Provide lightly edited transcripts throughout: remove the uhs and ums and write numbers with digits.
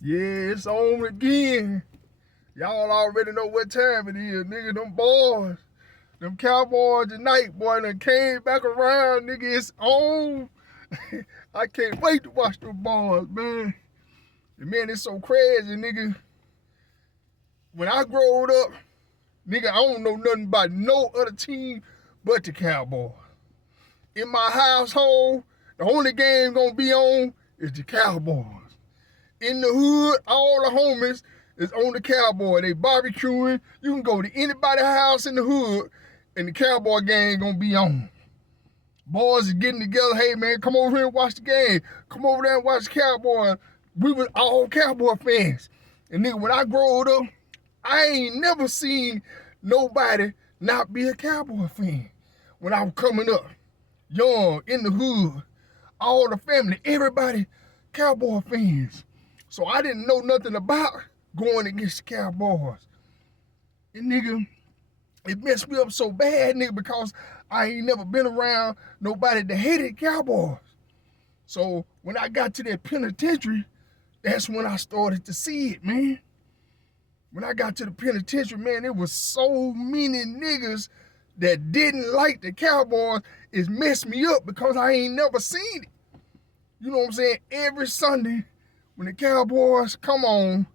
Yeah, it's on again. Y'all already know what time it is, nigga. Them boys, them Cowboys tonight, boy, done came back around, nigga. It's on. I can't wait to watch them boys, man. And man, it's so crazy, nigga. When I growed up, nigga, I don't know nothing about no other team but the Cowboys. In my household, the only game gonna be on is the Cowboys. In the hood, all the homies is on the Cowboy. They barbecuing. You can go to anybody's house in the hood, and the Cowboy game gonna be on. Boys is getting together. Hey man, come over here and watch the game. Come over there and watch the Cowboy. We was all Cowboy fans. And nigga, when I growed up, I ain't never seen nobody not be a Cowboy fan. When I was coming up, young, in the hood, all the family, everybody Cowboy fans. So I didn't know nothing about going against the Cowboys. And nigga, it messed me up so bad, nigga, because I ain't never been around nobody that hated Cowboys. So when I got to that penitentiary, that's when I started to see it, man. When I got to the penitentiary, man, there was so many niggas that didn't like the Cowboys. It messed me up because I ain't never seen it. You know what I'm saying? Every Sunday, when the Cowboys come on,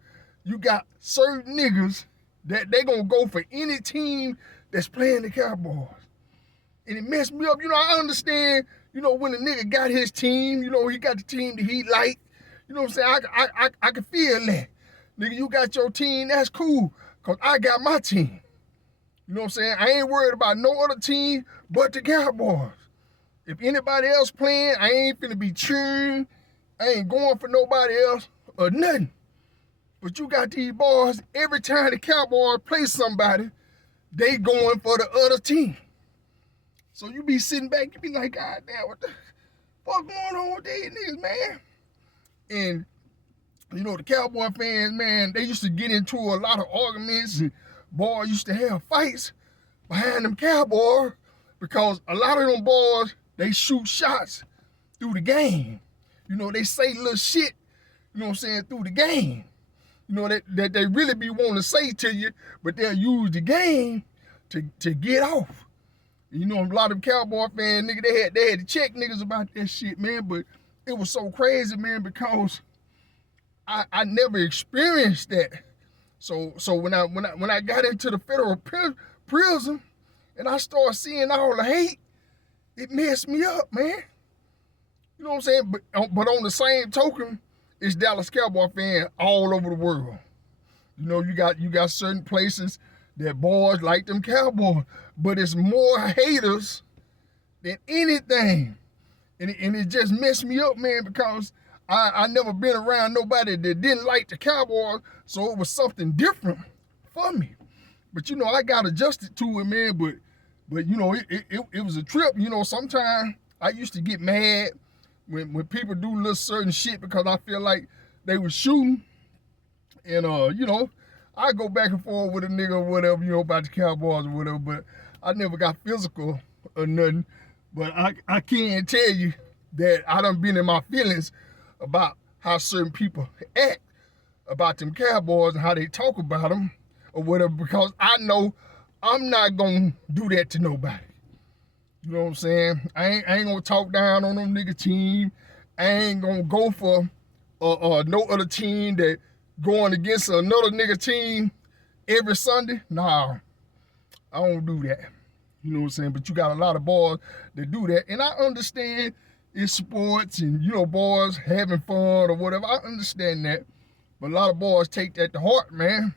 you got certain niggas that they gonna go for any team that's playing the Cowboys. And it messed me up. You know, I understand, you know, when a nigga got his team, you know, he got the team that he like. You know what I'm saying? I can feel that. Nigga, you got your team, that's cool, because I got my team. You know what I'm saying? I ain't worried about no other team but the Cowboys. If anybody else playing, I ain't finna be cheering. I ain't going for nobody else or nothing. But you got these boys, every time the Cowboys play somebody, they going for the other team. So you be sitting back, you be like, God damn, what the fuck going on with these niggas, man? And, you know, the Cowboy fans, man, they used to get into a lot of arguments, and boys used to have fights behind them Cowboys because a lot of them boys, they shoot shots through the game. You know, they say little shit, you know what I'm saying, through the game. You know, that they really be wanting to say to you, but they'll use the game to get off. You know, a lot of Cowboy fans, nigga, they had to check niggas about that shit, man, but it was so crazy, man, because I never experienced that. So when I got into the federal prison and I started seeing all the hate, it messed me up, man. You know what I'm saying? But on the same token, it's Dallas Cowboy fans all over the world. You know, you got certain places that boys like them Cowboys, but it's more haters than anything. And it just messed me up, man, because I never been around nobody that didn't like the Cowboys, so it was something different for me. But, you know, I got adjusted to it, man, but you know, it was a trip. You know, sometimes I used to get mad when people do little certain shit because I feel like they was shooting. And, you know, I go back and forth with a nigga or whatever, you know, about the Cowboys or whatever, but I never got physical or nothing. But I can't tell you that I done been in my feelings about how certain people act about them Cowboys and how they talk about them or whatever, because I know I'm not gonna do that to nobody. You know what I'm saying? I ain't gonna talk down on them nigga team. I ain't gonna go for no other team that going against another nigga team every Sunday. Nah, I don't do that. You know what I'm saying? But you got a lot of boys that do that. And I understand it's sports and, you know, boys having fun or whatever. I understand that. But a lot of boys take that to heart, man.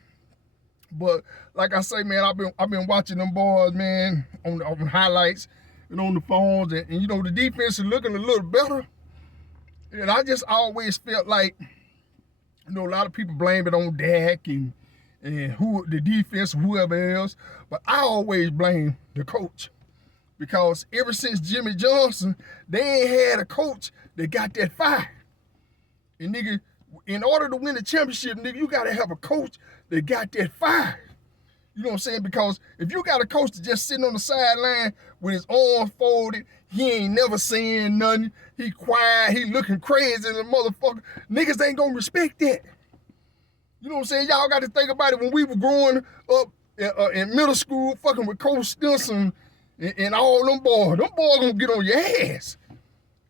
But like I say, man, I've been watching them boys, man, on highlights and on the phones. And, you know, the defense is looking a little better. And I just always felt like, you know, a lot of people blame it on Dak and who the defense, whoever else. But I always blame the coach. Because ever since Jimmy Johnson, they ain't had a coach that got that fire. And nigga, in order to win a championship, nigga, you gotta have a coach that got that fire. You know what I'm saying? Because if you got a coach that's just sitting on the sideline with his arms folded, he ain't never saying nothing, he quiet, he looking crazy as a motherfucker, niggas ain't gonna respect that. You know what I'm saying? Y'all got to think about it when we were growing up in middle school, fucking with Coach Stinson and all them boys. Them boys gonna get on your ass.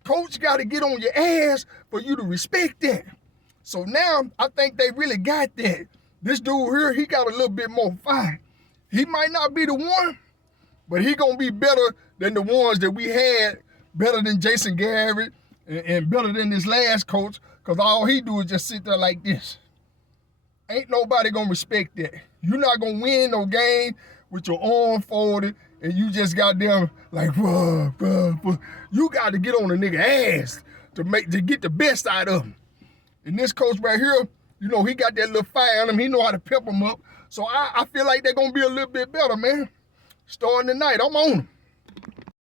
Coach got to get on your ass for you to respect that. So now I think they really got that. This dude here, he got a little bit more fight. He might not be the one, but he gonna be better than the ones that we had, better than Jason Garrett and better than this last coach, because all he do is just sit there like this. Ain't nobody gonna respect that. You're not gonna win no game with your arm folded and you just got them like, bruh. You got to get on a nigga ass to get the best out of him. And this coach right here, you know, he got that little fire on him. He know how to pep him up. So I feel like they're gonna be a little bit better, man. Starting tonight, I'm on them.